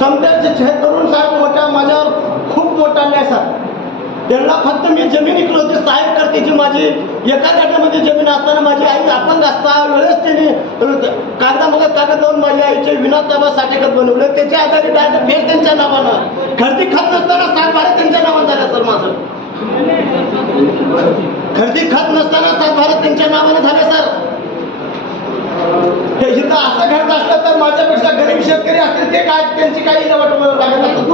समजायचे हे तरुण साहेब मोठ्या माझ्यावर खूप मोठा अन्याय साहेब. त्यांना फक्त मी जमीन विकली होती साहेब करतेची माझी एका गटामध्ये जमीन असताना माझी आई अपंग असता वेळेस त्यांनी कागदामध्ये कागद लावून माझ्या आईचे विनोदबाबा साठेकर बनवले. त्याच्या आधारे डायरेक्ट फेर त्यांच्या नावानं खरेदी खत नसताना 7 भारत त्यांच्या नावानं झालं सर. माझं खरेदी खत नसताना 7 भारत त्यांच्या नावानं झालं सर. हे जिथं असं घडत असलं तर माझ्यापेक्षा गरीब शेतकरी असतील ते काय त्यांची काही लागत असत.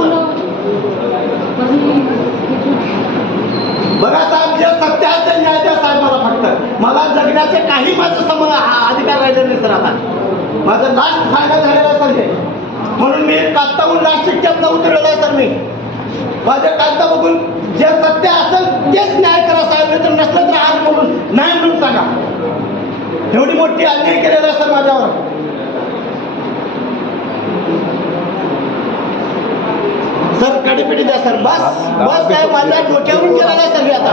बघा साहेब जे सत्य आहे ते न्याय द्या साहेब. मला फक्त मला जगण्याचे काही माझं अधिकार राहिले नाही सर. आता माझं लास्ट फायदा झालेला सर हे. म्हणून मी कागदावरून लास्ट शिक्षणात उतरलेला आहे सर. मी माझ्या कागदा बघून जे सत्य असेल तेच न्याय करा साहेब. नाही तर नसलं तर आज म्हणून नाही म्हणून सांगा. एवढी मोठी अन्याय केलेला सर माझ्यावर. सर कडेपिडी द्या सर. बस बस साहेब माझ्या डोक्यावरून गेलेला सर. मी आता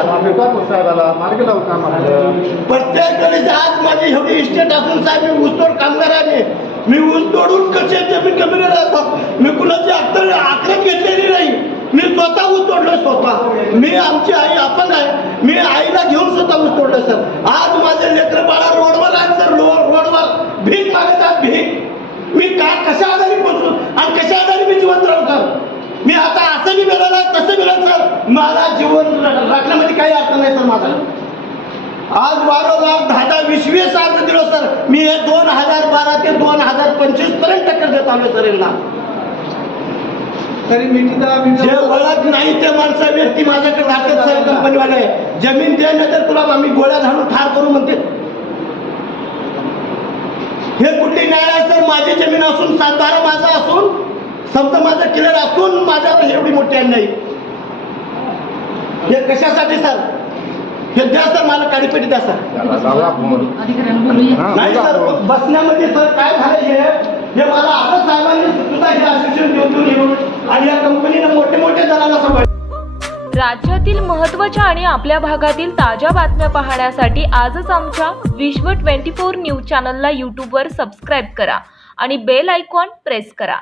प्रत्येक वेळेस आज माझी एवढी इस्टेट असून साहेब मी ऊसतोड कामगार आहे. मी ऊस तोडून कसे जमीन कमी राहतो. मी कुणाची आक्रम घेतलेली नाही. मी स्वतः ऊस तोडलं स्वतः. मी आमची आई अपंग आहे. मी आईला घेऊन स्वतः ऊस तोडलं सर. आज माझे लेकरं बाळा रोडवर आहेत सर. रोडवर भीक मागतात भीक. मी काय कशा आधारे पोचलो आणि कशा आधारे मी जिवंत राहू सर. मी आता असं बी मिळालं तसं मिळालं सर. मला जीवन राखण्यामध्ये काही अर्थ नाही सर. माझा आज वारंवार 10-20 अर्ज दिलो सर. मी हे 2012 ते 2025 पर्यंत टक्कर देत आलो सर यांना. तरी जे ओळख नाही ते माणसं व्यक्ती माझ्याकडे राहतात सर. कंपनीवाले जमीन दे नाही तर तुला आम्ही गोळ्या घालून ठार करू म्हणते. हे कुठली न्याय आहे सर. माझी जमीन असून 7-12 माझं असून समजा माझं क्लिअर असून माझ्यावर एवढी मोठी अन्याय. हे कशासाठी सर. हे द्या सर. मला काडीपेटी द्या सर. नाही सर बसण्यामध्ये सर काय झालं हे मला असं साहेबांनी सुद्धा हे आश्वासन देऊन येऊन आणि या कंपनीनं मोठे मोठे जणांना सांभाळ. राज्यातील महत्त्वाच्या आणि आपल्या भागातील ताज्या बातम्या पाहण्यासाठी आजच आमच्या विश्व 24 न्यूज चॅनलला यूट्यूबवर सबस्क्राईब करा आणि बेल आयकॉन प्रेस करा.